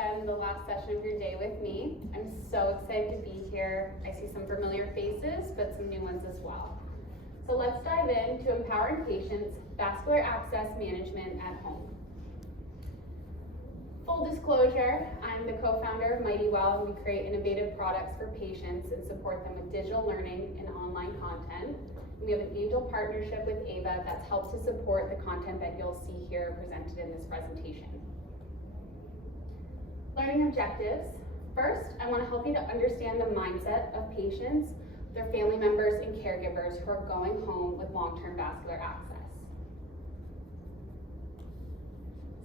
spend the last session of your day with me. I'm so excited to be here. I see some familiar faces, but some new ones as well. So let's dive into empowering patients, vascular access management at home. Full disclosure, I'm the co-founder of MightyWell, and we create innovative products for patients and support them with digital learning and online content. And we have an angel partnership with Ava that's helped to support the content that you'll see here presented in this presentation. Learning objectives. First, I want to help you to understand the mindset of patients, their family members, and caregivers who are going home with long-term vascular access.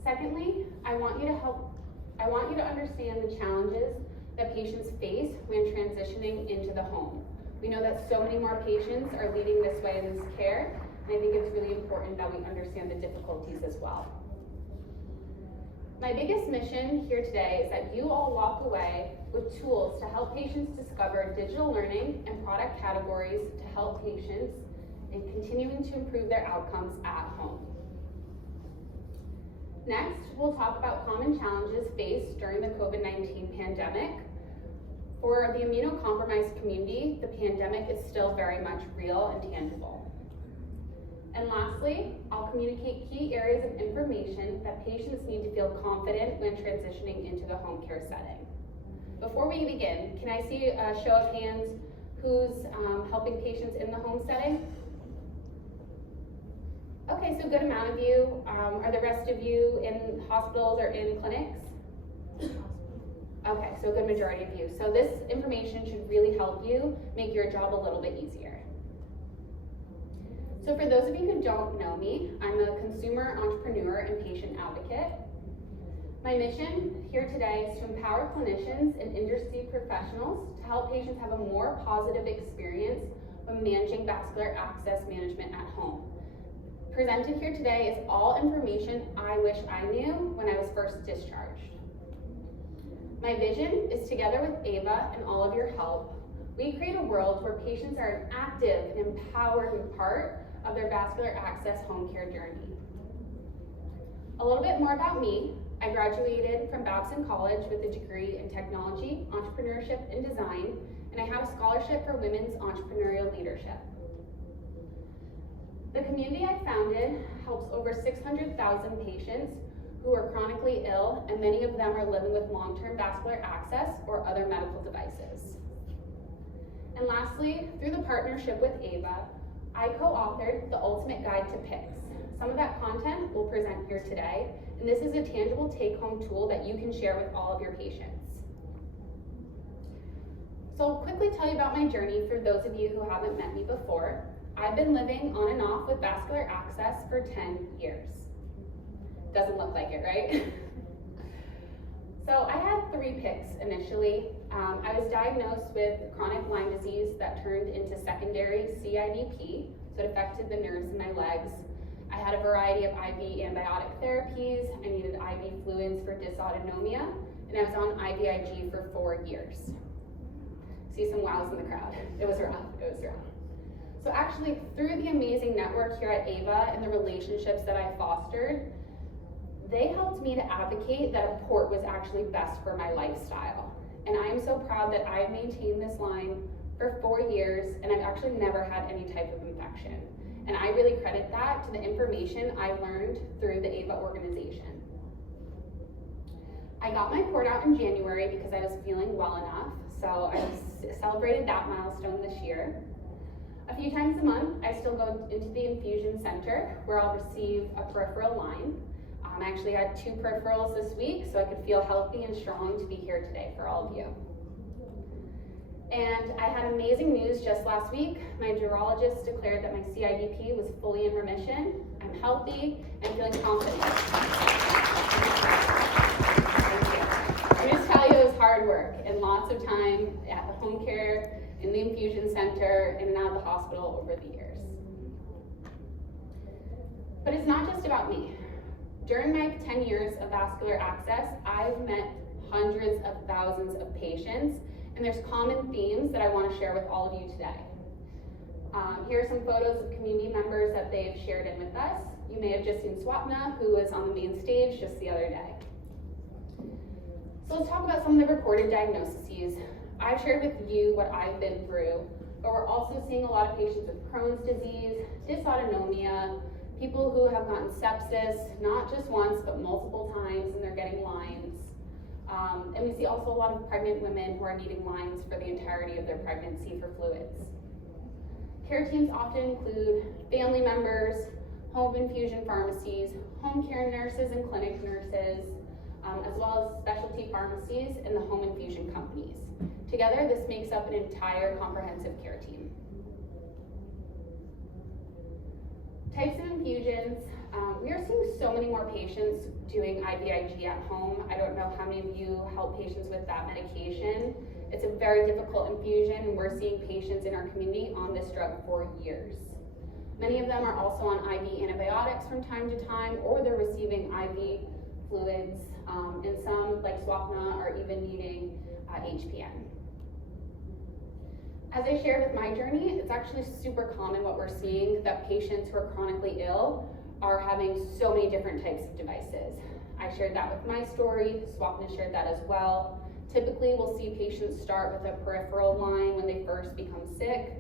Secondly, I want you to understand the challenges that patients face when transitioning into the home. We know that so many more patients are leading this way in this care, and I think it's really important that we understand the difficulties as well. My biggest mission here today is that you all walk away with tools to help patients discover digital learning and product categories to help patients in continuing to improve their outcomes at home. Next, we'll talk about common challenges faced during the COVID-19 pandemic. For the immunocompromised community, the pandemic is still very much real and tangible. And lastly, I'll communicate key areas of information that patients need to feel confident when transitioning into the home care setting. Before we begin, can I see a show of hands who's helping patients in the home setting? Okay, so good amount of you. Are the rest of you in hospitals or in clinics? Okay, so a good majority of you. So this information should really help you make your job a little bit easier. So for those of you who don't know me, I'm a consumer entrepreneur and patient advocate. My mission here today is to empower clinicians and industry professionals to help patients have a more positive experience when managing vascular access management at home. Presented here today is all information I wish I knew when I was first discharged. My vision is, together with Ava and all of your help, we create a world where patients are an active and empowering part of their vascular access home care journey. A little bit more about me. I graduated from Babson College with a degree in technology, entrepreneurship, and design, and I have a scholarship for women's entrepreneurial leadership. The community I founded helps over 600,000 patients who are chronically ill, and many of them are living with long-term vascular access or other medical devices. And lastly, through the partnership with Ava, I co-authored the Ultimate Guide to PICS. Some of that content we'll present here today, and this is a tangible take-home tool that you can share with all of your patients. So I'll quickly tell you about my journey for those of you who haven't met me before. I've been living on and off with vascular access for 10 years. Doesn't look like it, right? So I had 3 PICS initially. I was diagnosed with chronic Lyme disease that turned into secondary CIDP, so it affected the nerves in my legs. I had a variety of IV antibiotic therapies. I needed IV fluids for dysautonomia, and I was on IVIG for 4 years. See some wows in the crowd. It was rough, it was rough. So actually, through the amazing network here at Ava and the relationships that I fostered, they helped me to advocate that a port was actually best for my lifestyle. And I am so proud that I've maintained this line for 4 years, and I've actually never had any type of infection. And I really credit that to the information I've learned through the Ava organization. I got my port out in January because I was feeling well enough, so I celebrated that milestone this year. A few times a month, I still go into the infusion center where I'll receive a peripheral line. I actually had 2 peripherals this week, so I could feel healthy and strong to be here today for all of you. And I had amazing news just last week. My urologist declared that my CIDP was fully in remission. I'm healthy and feeling confident. Thank you. I just tell you it was hard work and lots of time at the home care, in the infusion center, in and out of the hospital over the years. But it's not just about me. During my 10 years of vascular access, I've met hundreds of thousands of patients, and there's common themes that I want to share with all of you today. Here are some photos of community members that they've shared in with us. You may have just seen Swapna, who was on the main stage just the other day. So let's talk about some of the reported diagnoses. I've shared with you what I've been through, but we're also seeing a lot of patients with Crohn's disease, dysautonomia, people who have gotten sepsis, not just once, but multiple times, and they're getting lines. And we see also a lot of pregnant women who are needing lines for the entirety of their pregnancy for fluids. Care teams often include family members, home infusion pharmacies, home care nurses and clinic nurses, as well as specialty pharmacies and the home infusion companies. Together, this makes up an entire comprehensive care team. Types of infusions. We are seeing so many more patients doing IVIG at home. I don't know how many of you help patients with that medication. It's a very difficult infusion, and we're seeing patients in our community on this drug for years. Many of them are also on IV antibiotics from time to time, or they're receiving IV fluids, and some, like Swapna, are even needing HPN. As I shared with my journey, it's actually super common what we're seeing, that patients who are chronically ill are having so many different types of devices. I shared that with my story, Swapna shared that as well. Typically, we'll see patients start with a peripheral line when they first become sick.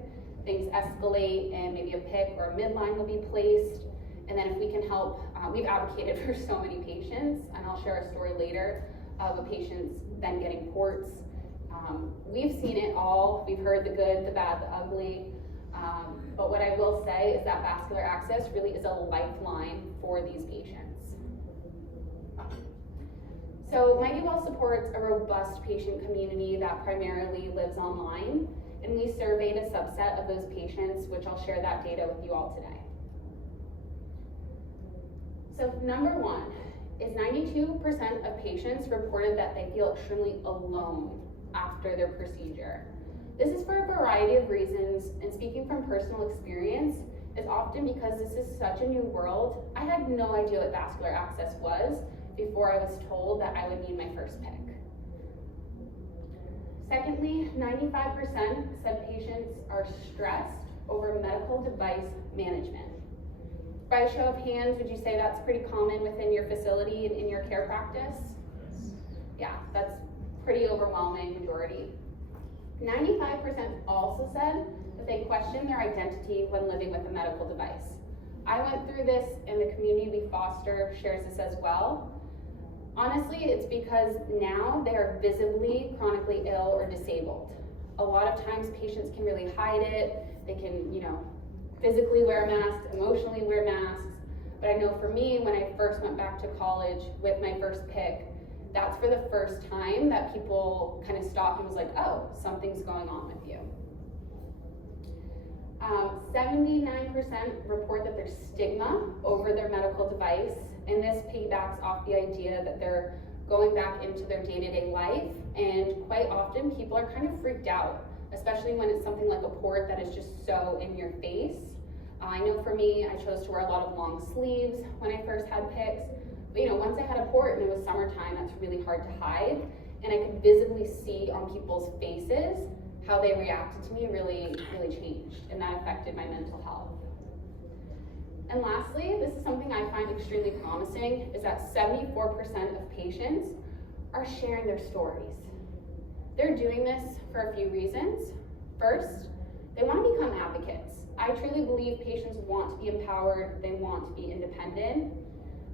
Things escalate and maybe a PIC or a midline will be placed. And then if we can help, we've advocated for so many patients, and I'll share a story later of a patient then getting ports. We've seen it all. We've heard the good, the bad, the ugly. But what I will say is that vascular access really is a lifeline for these patients. So Mighty Well supports a robust patient community that primarily lives online, and we surveyed a subset of those patients, which I'll share that data with you all today. So number one is 92% of patients reported that they feel extremely alone after their procedure. This is for a variety of reasons, and speaking from personal experience, is often because this is such a new world. I had no idea what vascular access was before I was told that I would need my first PIC. Secondly, 95% said patients are stressed over medical device management. By a show of hands, would you say that's pretty common within your facility and in your care practice? Yeah, that's pretty overwhelming majority. 95% also said that they question their identity when living with a medical device. I went through this, and the community we foster shares this as well. Honestly, it's because now they are visibly chronically ill or disabled. A lot of times patients can really hide it. They can, physically wear masks, emotionally wear masks. But I know for me, when I first went back to college with my first PIC, that's for the first time that people kind of stopped and was like, oh, something's going on with you. 79% report that there's stigma over their medical device, and this piggybacks off the idea that they're going back into their day-to-day life, and quite often people are kind of freaked out, especially when it's something like a port that is just so in your face. I know for me, I chose to wear a lot of long sleeves when I first had PICs, but once I had a port and it was summertime, that's really hard to hide, and I could visibly see on people's faces how they reacted to me really changed, and that affected my mental health. And lastly, this is something I find extremely promising, is that 74% of patients are sharing their stories. They're doing this for a few reasons. First, they want to become advocates. I truly believe patients want to be empowered, they want to be independent,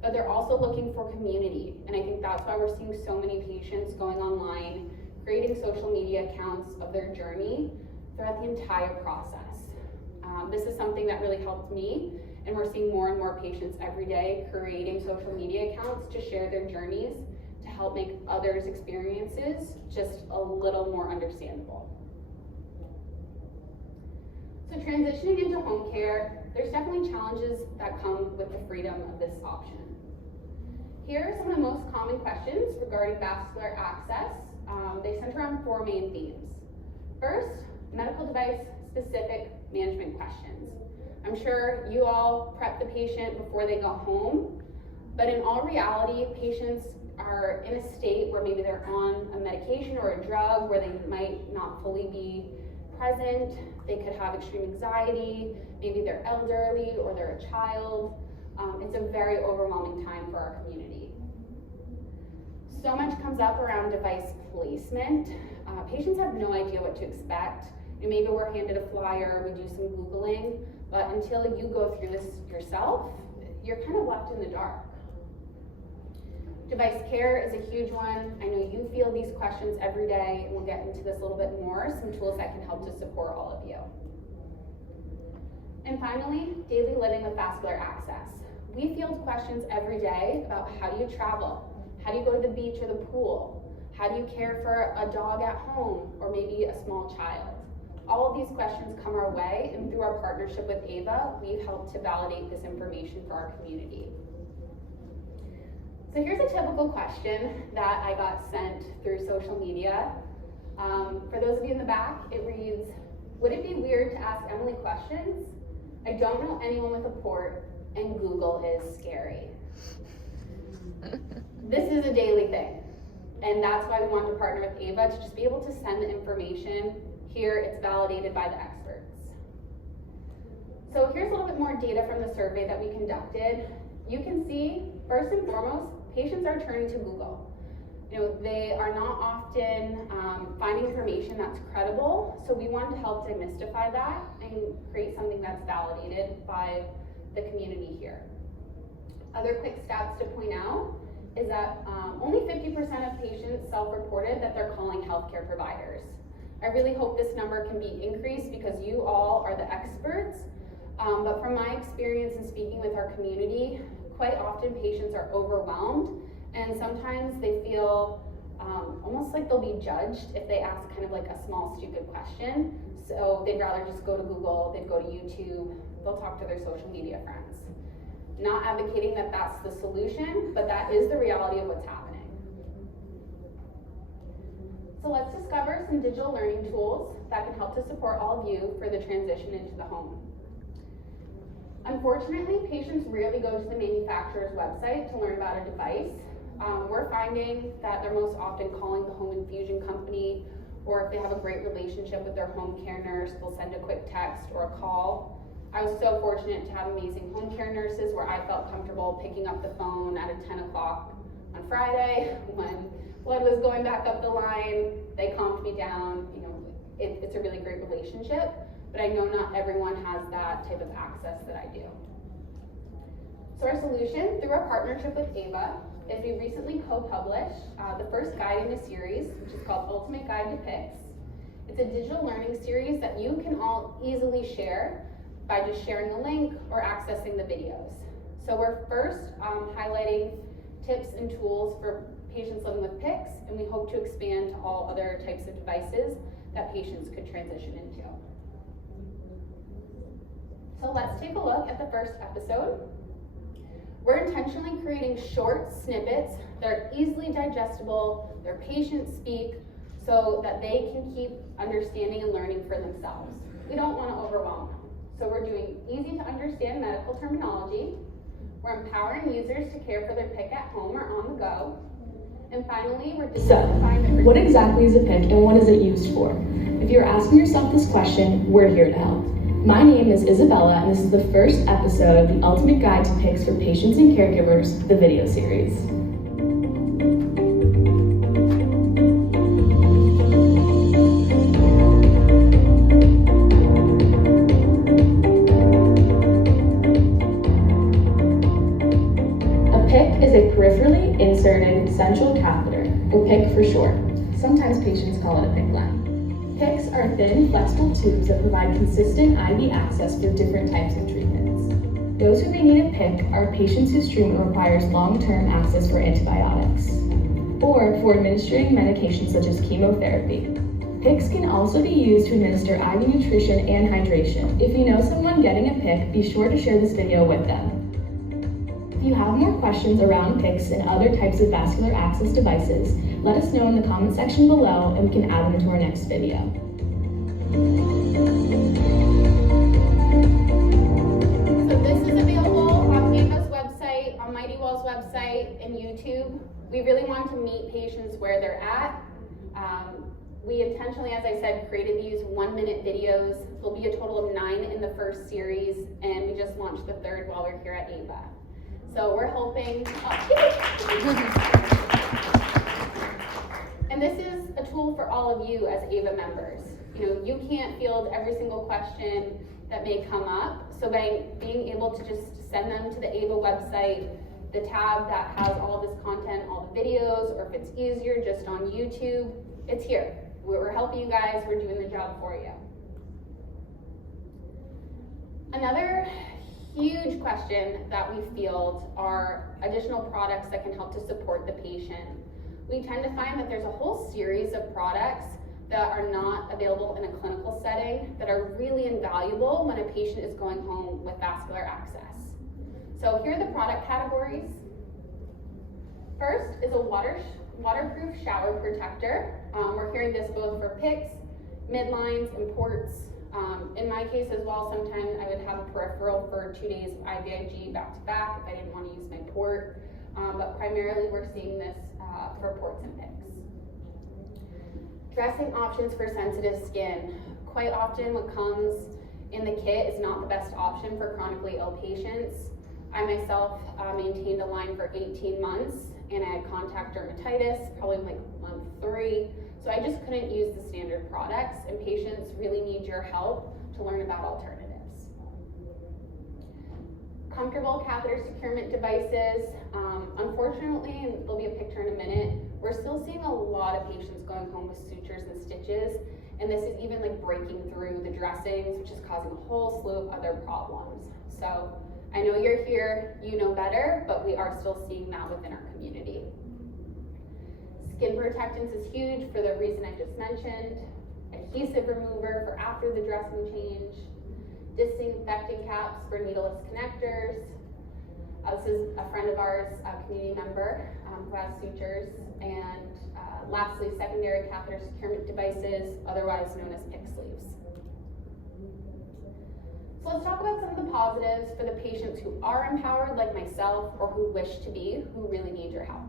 but they're also looking for community. And I think that's why we're seeing so many patients going online, creating social media accounts of their journey throughout the entire process. This is something that really helped me, and we're seeing more and more patients every day creating social media accounts to share their journeys to help make others' experiences just a little more understandable. So transitioning into home care, there's definitely challenges that come with the freedom of this option. Here are some of the most common questions regarding vascular access. They center around four main themes. First, medical device specific management questions. I'm sure you all prep the patient before they go home, but in all reality, patients are in a state where maybe they're on a medication or a drug where they might not fully be present. They could have extreme anxiety, maybe they're elderly or they're a child. It's a very overwhelming time for our community. So much comes up around device placement. Patients have no idea what to expect. Maybe we're handed a flyer, we do some Googling, but until you go through this yourself, you're kind of left in the dark. Device care is a huge one. I know you feel these questions every day, and we'll get into this a little bit more, some tools that can help to support all of you. And finally, daily living with vascular access. We field questions every day about how do you travel? How do you go to the beach or the pool? How do you care for a dog at home or maybe a small child? All of these questions come our way, and through our partnership with AVA, we've helped to validate this information for our community. So here's a typical question that I got sent through social media. For those of you in the back, it reads, would it be weird to ask Emily questions? I don't know anyone with a port, and Google is scary. This is a daily thing, and that's why we want to partner with AVA, to just be able to send the information. Here, it's validated by the experts. So here's a little bit more data from the survey that we conducted. You can see, first and foremost, patients are turning to Google. They are not often finding information that's credible, so we want to help demystify that and create something that's validated by the community here. Other quick stats to point out is that only 50% of patients self-reported that they're calling healthcare providers. I really hope this number can be increased because you all are the experts, but from my experience in speaking with our community, quite often patients are overwhelmed, and sometimes they feel almost like they'll be judged if they ask kind of like a small stupid question. So they'd rather just go to Google, they'd go to YouTube, they'll talk to their social media friends. Not advocating that that's the solution, but that is the reality of what's happening. So let's discover some digital learning tools that can help to support all of you for the transition into the home. Unfortunately, patients rarely go to the manufacturer's website to learn about a device. We're finding that they're most often calling the home infusion company, or if they have a great relationship with their home care nurse, they'll send a quick text or a call. I was so fortunate to have amazing home care nurses where I felt comfortable picking up the phone at 10 o'clock on Friday when blood was going back up the line. They calmed me down. It's a really great relationship, but I know not everyone has that type of access that I do. So our solution, through our partnership with AVA, is we recently co-published the first guide in a series, which is called Ultimate Guide to PICS. It's a digital learning series that you can all easily share by just sharing a link or accessing the videos. So we're first highlighting tips and tools for patients living with PICS, and we hope to expand to all other types of devices that patients could transition into. So let's take a look at the first episode. We're intentionally creating short snippets that are easily digestible, they're patient speak, so that they can keep understanding and learning for themselves. We don't want to overwhelm them. So we're doing easy to understand medical terminology. We're empowering users to care for their PIC at home or on the go. And finally, we're demystifying what exactly is a PIC and what is it used for? If you're asking yourself this question, we're here to help. My name is Isabella, and this is the first episode of the Ultimate Guide to PICS for Patients and Caregivers, the video series. A PIC is a peripherally inserted central catheter, or PIC for short. Sometimes patients call it a PIC line. PICs are thin, flexible tubes that provide consistent IV access for different types of treatments. Those who may need a PIC are patients whose treatment requires long-term access for antibiotics, or for administering medications such as chemotherapy. PICs can also be used to administer IV nutrition and hydration. If you know someone getting a PIC, be sure to share this video with them. If you have more questions around PICs and other types of vascular access devices, let us know in the comment section below and we can add them to our next video. So this is available on AVA's website, on Mighty Well's website, and YouTube. We really want to meet patients where they're at. We intentionally, as I said, created these 1-minute videos. There'll be a total of 9 in the first series, and we just launched the 3rd while we're here at AVA. So we're hoping, And this is a tool for all of you as AVA members. You know, you can't field every single question that may come up. So by being able to just send them to the AVA website, the tab that has all of this content, all the videos, or if it's easier, just on YouTube, it's here. We're helping you guys, we're doing the job for you. Another huge question that we field are additional products that can help to support the patient. We tend to find that there's a whole series of products that are not available in a clinical setting that are really invaluable when a patient is going home with vascular access. So here are the product categories. First is a waterproof shower protector. We're hearing this both for PICCs, midlines, and ports. In my case as well, sometimes I would have a peripheral for 2 days of IVIG back to back if I didn't want to use my port. But primarily we're seeing this for ports and PICCs. Dressing options for sensitive skin. Quite often what comes in the kit is not the best option for chronically ill patients. I myself maintained a line for 18 months and I had contact dermatitis, probably like month 3. So I just couldn't use the standard products, and patients really need your help to learn about alternatives. Comfortable catheter securement devices. Unfortunately, and there'll be a picture in a minute, we're still seeing a lot of patients going home with sutures and stitches, and this is even like breaking through the dressings, which is causing a whole slew of other problems. So I know you're here, you know better, but we are still seeing that within our community. Skin protectants is huge for the reason I just mentioned. Adhesive remover for after the dressing change. Disinfecting caps for needleless connectors. This is a friend of ours, a community member who has sutures. And lastly, secondary catheter securement devices, otherwise known as PICC sleeves. So let's talk about some of the positives for the patients who are empowered, like myself, or who wish to be, who really need your help.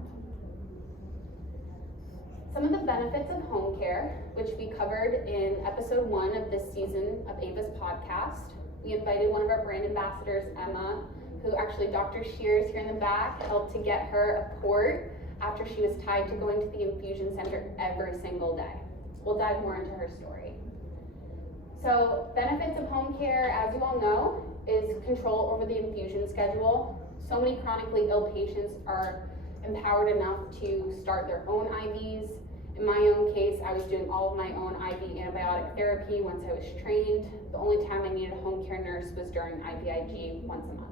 Some of the benefits of home care, which we covered in episode 1 of this season of AVA's podcast. We invited one of our brand ambassadors, Emma, who actually Dr. Shears here in the back helped to get her a port after she was tied to going to the infusion center every single day. We'll dive more into her story. So benefits of home care, as you all know, is control over the infusion schedule. So many chronically ill patients are empowered enough to start their own IVs. In my own case, I was doing all of my own IV antibiotic therapy once I was trained. The only time I needed a home care nurse was during IVIG once a month.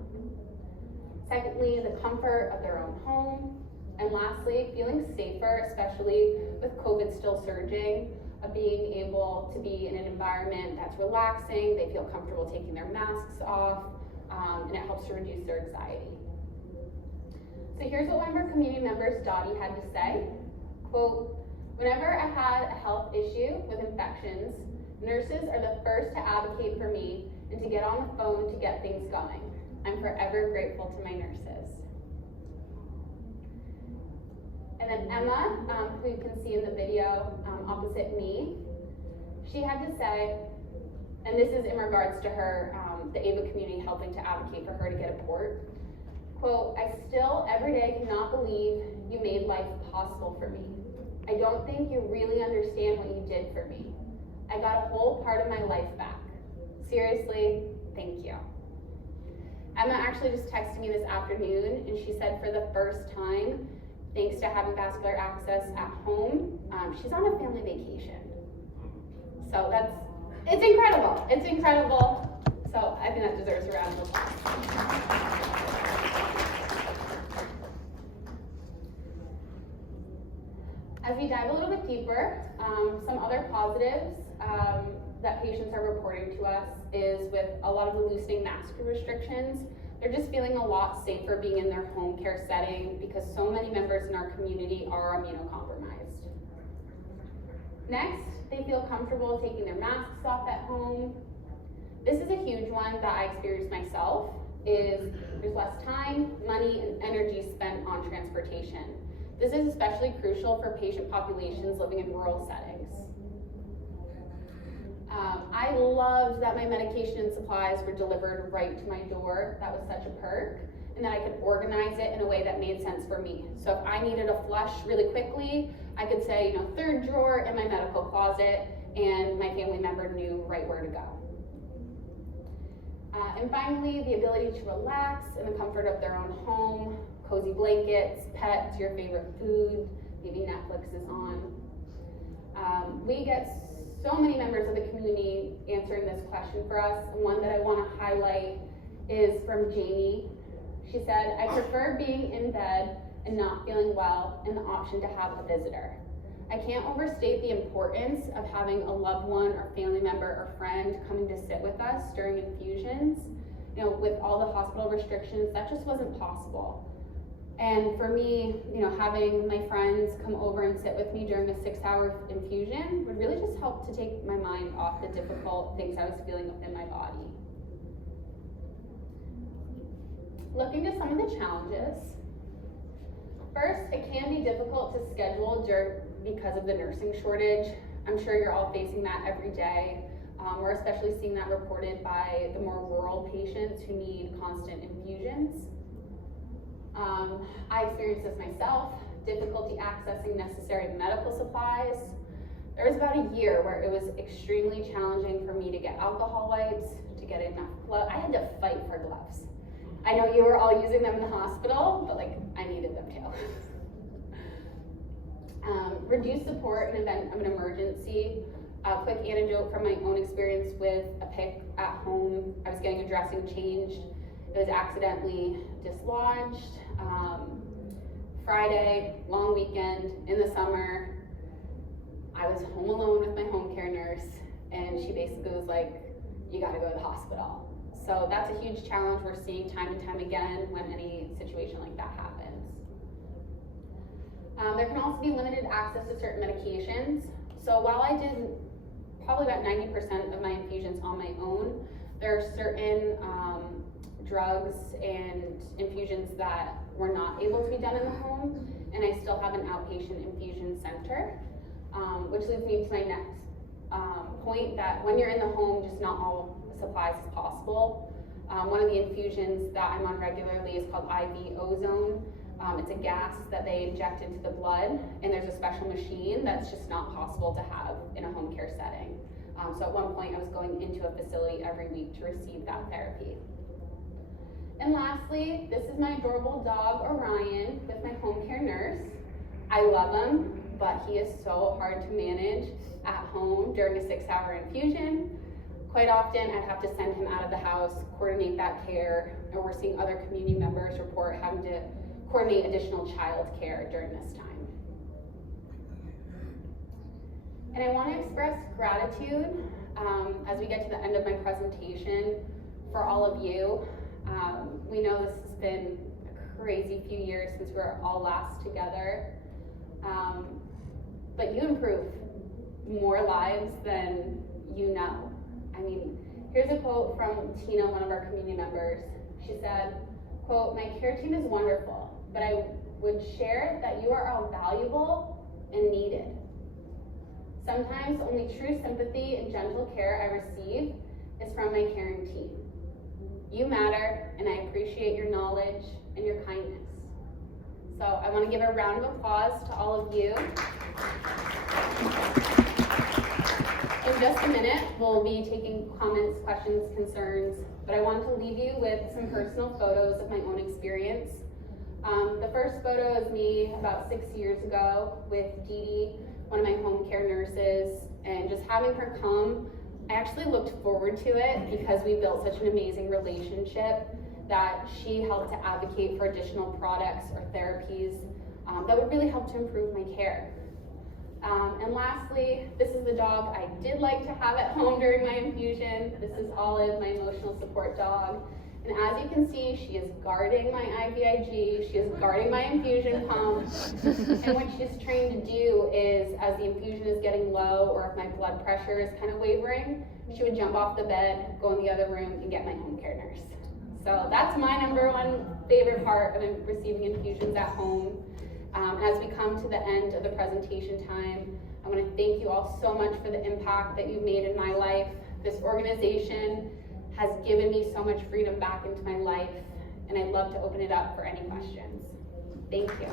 Secondly, the comfort of their own home. And lastly, feeling safer, especially with COVID still surging, of being able to be in an environment that's relaxing, they feel comfortable taking their masks off, and it helps to reduce their anxiety. So here's what one of our community members, Dottie, had to say. Quote, "Whenever I had a health issue with infections, nurses are the first to advocate for me and to get on the phone to get things going. I'm forever grateful to my nurses." And then Emma, who you can see in the video opposite me, she had to say, and this is in regards to her, the AVA community helping to advocate for her to get a port, quote, "I still every day cannot believe you made life possible for me. I don't think you really understand what you did for me. I got a whole part of my life back. Seriously, thank you." Emma actually just texted me this afternoon, and she said for the first time, thanks to having vascular access at home, she's on a family vacation. So it's incredible. It's incredible. So I think that deserves a round of applause. As we dive a little bit deeper, some other positives that patients are reporting to us is with a lot of the loosening mask restrictions, they're just feeling a lot safer being in their home care setting because so many members in our community are immunocompromised. Next, they feel comfortable taking their masks off at home. This is a huge one that I experienced myself, is there's less time, money, and energy spent on transportation. This is especially crucial for patient populations living in rural settings. I loved that my medication and supplies were delivered right to my door. That was such a perk, and that I could organize it in a way that made sense for me. So if I needed a flush really quickly, I could say, third drawer in my medical closet, and my family member knew right where to go. And finally, the ability to relax in the comfort of their own home, cozy blankets, pets, your favorite food, maybe Netflix is on. We get so many members of the community answering this question for us, and one that I want to highlight is from Jamie. She said, I prefer being in bed and not feeling well and the option to have a visitor. I can't overstate the importance of having a loved one or family member or friend coming to sit with us during infusions. With all the hospital restrictions, that just wasn't possible. And for me, having my friends come over and sit with me during a 6-hour infusion would really just help to take my mind off the difficult things I was feeling within my body. Looking to some of the challenges. First, it can be difficult to schedule because of the nursing shortage. I'm sure you're all facing that every day. We're especially seeing that reported by the more rural patients who need constant infusions. I experienced this myself, difficulty accessing necessary medical supplies. There was about a year where it was extremely challenging for me to get alcohol wipes, to get enough gloves. I had to fight for gloves. I know you were all using them in the hospital, but I needed them too. Reduced support in event of an emergency. A quick anecdote from my own experience with a PIC at home. I was getting a dressing changed. It was accidentally dislodged. Friday, long weekend in the summer, I was home alone with my home care nurse, and she basically was like, you gotta go to the hospital. So that's a huge challenge we're seeing time and time again when any situation like that happens. There can also be limited access to certain medications. So while I did probably about 90% of my infusions on my own, there are certain drugs and infusions that were not able to be done in the home, and I still have an outpatient infusion center, which leads me to my next point, that when you're in the home, just not all supplies is possible. One of the infusions that I'm on regularly is called IV ozone. It's a gas that they inject into the blood, and there's a special machine that's just not possible to have in a home care setting. So at one point I was going into a facility every week to receive that therapy. And lastly, this is my adorable dog, Orion, with my home care nurse. I love him, but he is so hard to manage at home during a 6-hour infusion. Quite often, I'd have to send him out of the house, coordinate that care, and we're seeing other community members report having to coordinate additional child care during this time. And I want to express gratitude as we get to the end of my presentation for all of you. We know this has been a crazy few years since we were all last together, but you improve more lives than you know. I mean, here's a quote from Tina, one of our community members. She said, quote, "My care team is wonderful, but I would share that you are all valuable and needed. Sometimes only true sympathy and gentle care I receive is from my caring team. You matter, and I appreciate your knowledge and your kindness." So I want to give a round of applause to all of you. In just a minute, we'll be taking comments, questions, concerns, but I want to leave you with some personal photos of my own experience. The first photo is me about 6 years ago with Dee Dee, one of my home care nurses, and just having her come, I actually looked forward to it because we built such an amazing relationship that she helped to advocate for additional products or therapies that would really help to improve my care. And lastly, this is the dog I did like to have at home during my infusion. This is Olive, my emotional support dog. And as you can see, she is guarding my IVIG, she is guarding my infusion pump. And what she's trained to do is, as the infusion is getting low or if my blood pressure is kind of wavering, she would jump off the bed, go in the other room, and get my home care nurse. So that's my #1 favorite part of receiving infusions at home. As we come to the end of the presentation time, I want to thank you all so much for the impact that you've made in my life. This organization has given me so much freedom back into my life, and I'd love to open it up for any questions. Thank you.